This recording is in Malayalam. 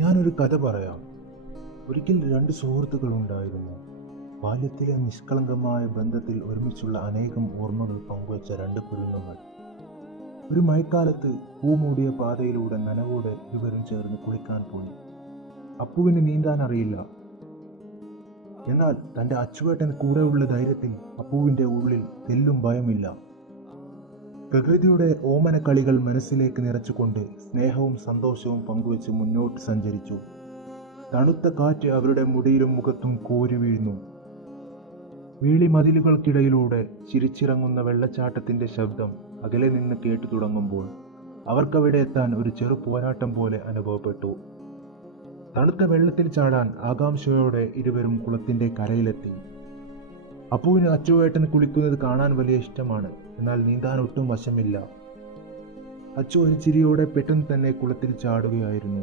ഞാനൊരു കഥ പറയാം. ഒരിക്കൽ രണ്ട് സുഹൃത്തുക്കൾ ഉണ്ടായിരുന്നു. ബാല്യത്തിലെ നിഷ്കളങ്കമായ ബന്ധത്തിൽ ഒരുമിച്ചുള്ള അനേകം ഓർമ്മകൾ പങ്കുവച്ച രണ്ട് കുരുന്നുകൾ. ഒരു മഴക്കാലത്ത് പൂമൂടിയ പാതയിലൂടെ നനവോടെ ഇരുവരും ചേർന്ന് കുളിക്കാൻ പോയി. അപ്പുവിന് നീന്താൻ അറിയില്ല. എന്നാൽ തൻ്റെ അച്ചുവേട്ടൻ കൂടെയുള്ള ധൈര്യത്തിൽ അപ്പുവിൻ്റെ ഉള്ളിൽ തെല്ലും ഭയമില്ല. പ്രകൃതിയുടെ ഓമന കളികൾ മനസ്സിലേക്ക് നിറച്ചുകൊണ്ട് സ്നേഹവും സന്തോഷവും പങ്കുവെച്ച് മുന്നോട്ട് സഞ്ചരിച്ചു. തണുത്ത കാറ്റ് അവരുടെ മുടിയിലും മുഖത്തും കോരി വീഴുന്നു. വീളിമതിലുകൾക്കിടയിലൂടെ ചിരിച്ചിറങ്ങുന്ന വെള്ളച്ചാട്ടത്തിന്റെ ശബ്ദം അകലെ നിന്ന് കേട്ടു തുടങ്ങുമ്പോൾ അവർക്കവിടെ എത്താൻ ഒരു ചെറു പോരാട്ടം പോലെ അനുഭവപ്പെട്ടു. തണുത്ത വെള്ളത്തിൽ ചാടാൻ ആകാംക്ഷയോടെ ഇരുവരും കുളത്തിന്റെ കരയിലെത്തി. അപ്പുവിന് അച്ചുവേട്ടൻ കുളിക്കുന്നത് കാണാൻ വലിയ ഇഷ്ടമാണ്. എന്നാൽ നീന്താൻ ഒട്ടും വശമില്ല. അച്ചു ഒരു ചിരിയോടെ പെട്ടെന്ന് തന്നെ കുളത്തിൽ ചാടുകയായിരുന്നു.